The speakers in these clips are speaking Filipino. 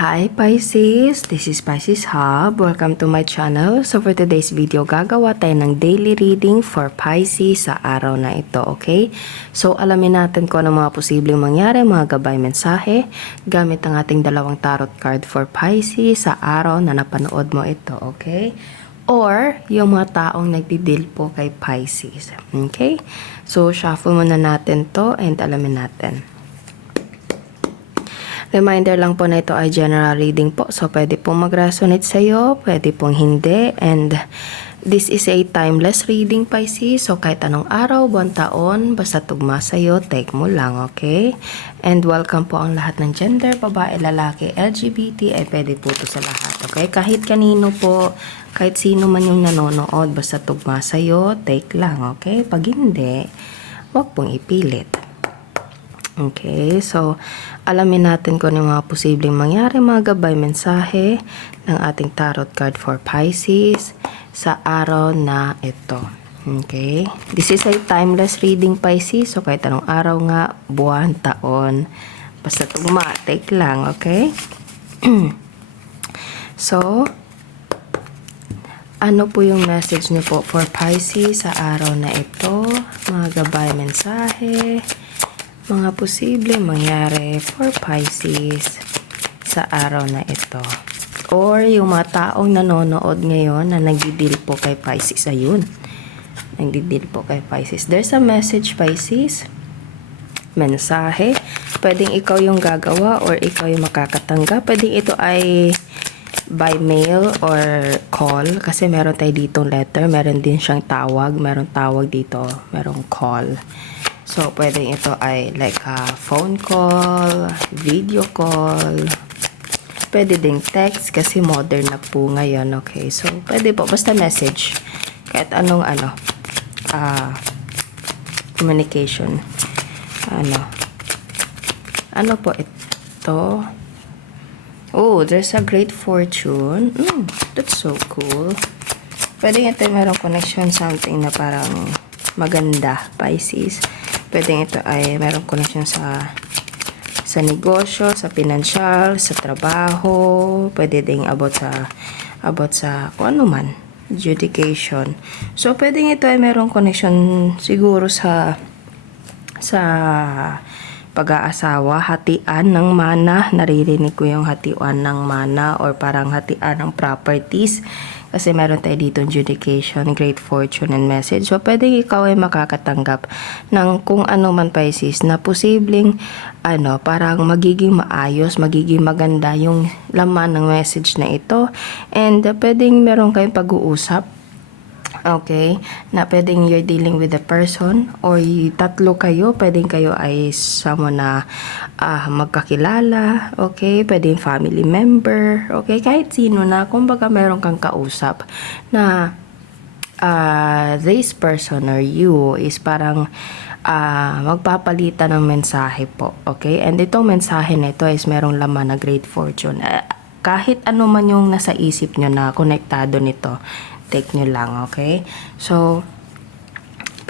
Hi Pisces, this is Pisces Hub. Welcome to my channel. So for today's video, gagawa tayo ng daily reading for Pisces sa araw na ito, okay? So alamin natin kung ano mga posibleng mangyari, mga gabay mensahe, gamit ang ating dalawang tarot card for Pisces sa araw na napanood mo ito, okay? Or yung mga taong nagdi-deal po kay Pisces, okay? So shuffle muna natin to and alamin natin. Reminder lang po na ito ay general reading po. So, pwede pong mag-resonate sa'yo, pwede pong hindi. And this is a timeless reading, Pisces. So, kahit anong araw, buwan, taon, basta tugma sa'yo, take mo lang, okay? And welcome po ang lahat ng gender, babae, lalaki, LGBT, ay pwede po ito sa lahat, okay? Kahit kanino po, kahit sino man yung nanonood, basta tugma sa'yo, take lang, okay? Pag hindi, wag pong ipilit. Okay, so alamin natin kung ano mga posibleng mangyari, mga gabay mensahe ng ating tarot card for Pisces sa araw na ito. Okay, this is a timeless reading, Pisces. So kahit anong araw nga, buwan, taon, basta take lang, okay? So, ano po yung message niyo po for Pisces sa araw na ito, mga gabay mensahe, mga posible mangyari for Pisces sa araw na ito. Or yung mga taong nanonood ngayon na nagdi-deal po kay Pisces. Ayun. Nagdi-deal po kay Pisces. There's a message, Pisces. Mensahe. Pwedeng ikaw yung gagawa or ikaw yung makakatanggap. Pwedeng ito ay by mail or call. Kasi meron tayo ditong letter. Meron din siyang tawag. Meron tawag dito. Meron call. So, pwedeng ito ay like a phone call, video call, pwede ding text kasi modern na po ngayon, okay? So, pwede po, basta message. Kahit anong communication. Ano po ito? Oh, there's a great fortune. That's so cool. Pwede ito merong connection, something na parang maganda, Pisces. Pwedeng ito ay merong connection sa negosyo, sa financial, sa trabaho, pwede ding about sa kung ano man, education. So, pwedeng ito ay merong connection siguro sa pag-aasawa, hatian ng mana. Naririnig ko yung hatian ng mana or parang hatian ng properties. Kasi meron tayo dito education, great fortune, and message. So, pwedeng ikaw ay makakatanggap ng kung ano man, Pisces, na posibleng parang magiging maayos, magiging maganda yung laman ng message na ito. And pwedeng meron kayong pag-uusap. Okay, na pwedeng you're dealing with a person or tatlo kayo, pwedeng kayo ay someone na magkakilala, okay, pwedeng family member, okay, kahit sino na, kumbaga meron kang kausap na this person or you is parang magpapalitan ng mensahe po, okay, and itong mensahe na ito is merong laman na great fortune. Kahit ano man yung nasa isip nyo na konektado nito, take nyo lang, okay? So,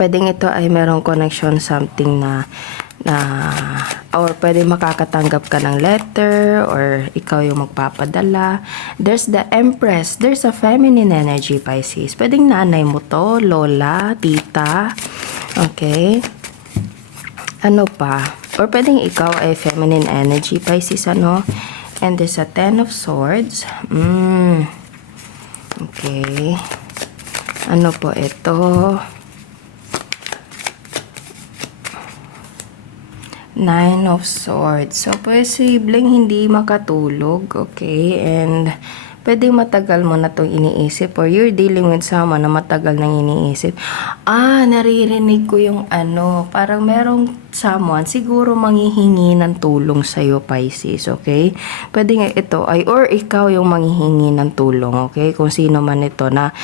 pwedeng ito ay merong connection, something na or pwede makakatanggap ka ng letter or ikaw yung magpapadala. There's the Empress. There's a feminine energy, Pisces. Pwedeng nanay mo to, lola, tita, okay? Ano pa? Or pwedeng ikaw ay feminine energy, Pisces, And there's a Ten of Swords. Okay. Ano po ito? Nine of Swords. So, posibleng hindi makatulog. Okay. And pwedeng matagal mo na itong iniisip or you're dealing with someone na matagal nang iniisip. Naririnig ko yung parang merong someone siguro manghihingi ng tulong sa'yo, Pisces, okay? Pwede nga ito ay, or ikaw yung manghihingi ng tulong, okay? Kung sino man ito na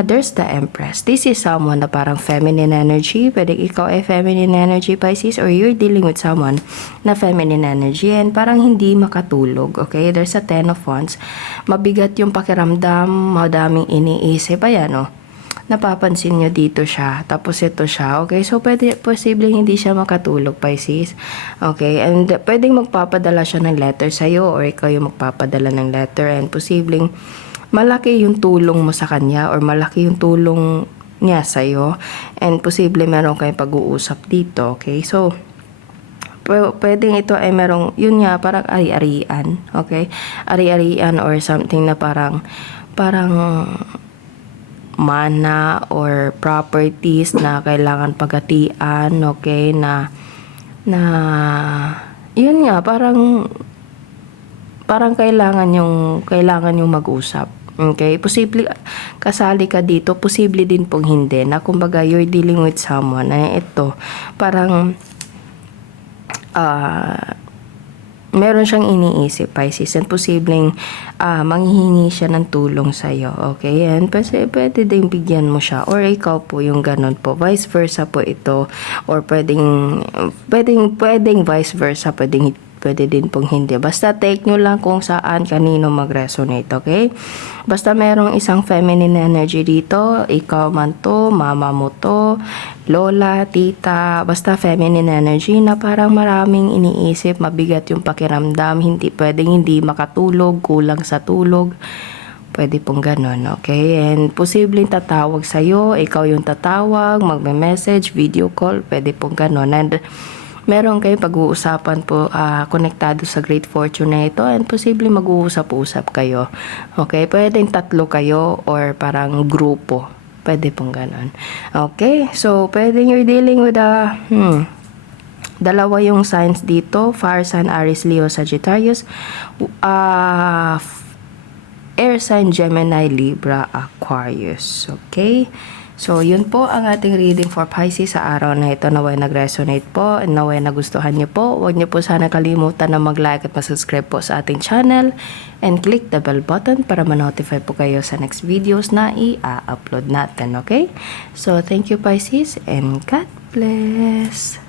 there's the Empress. This is someone na parang feminine energy. Pwede ikaw ay feminine energy, Pisces, or you're dealing with someone na feminine energy and parang hindi makatulog, okay? There's a Ten of Wands. Mabigat yung pakiramdam, madaming iniisip, ayan, napapansin nyo dito siya, tapos ito siya, okay? So, posibleng hindi siya makatulog, Pisces. Okay, and pwedeng magpapadala siya ng letter sa'yo or ikaw yung magpapadala ng letter, and posibleng malaki yung tulong mo sa kanya or malaki yung tulong niya sa'yo, and posible meron kayong pag-uusap dito, okay? So, pwedeng ito ay merong, yun nga, parang ari-arian, okay? Ari-arian or something na parang mana or properties na kailangan pagatian, okay? Na yun nga, parang kailangan yung mag-usap. Okay, posible kasali ka dito, posible din pong hindi, na kumbaga you're dealing with someone na ito parang meron siyang iniisip, Pisces, and posibleng manghihingi siya ng tulong sa'yo, okay? And pwede din bigyan mo siya or ikaw po yung ganun po, vice versa po ito, or pwedeng vice versa, pwede din pong hindi. Basta take nyo lang kung saan kanino mag-resonate, okay? Basta merong isang feminine energy dito, ikaw man to, mama mo to, lola, tita, basta feminine energy na parang maraming iniisip, mabigat yung pakiramdam, pwedeng hindi makatulog, kulang sa tulog. Pwede pong ganun, okay? And posibleng tatawag sa'yo, ikaw yung tatawag, magme-message, video call, pwede pong ganun. And meron kayong pag-uusapan po konektado sa Great Fortune na ito, and posibleng mag-uusap-usap kayo. Okay? Pwedeng tatlo kayo or parang grupo. Pwede pong ganun. Okay? So, pwedeng you're dealing with dalawa yung signs dito. Fire sign, Aries, Leo, Sagittarius. Air sign, Gemini, Libra, Aquarius. Okay? So, yun po ang ating reading for Pisces sa araw na ito. Naway nag-resonate po, naway nagustuhan niyo po. Huwag niyo po sana kalimutan na mag-like at mag-subscribe po sa ating channel, and click the bell button para ma-notify po kayo sa next videos na i-upload natin, okay? So, thank you, Pisces, and God bless!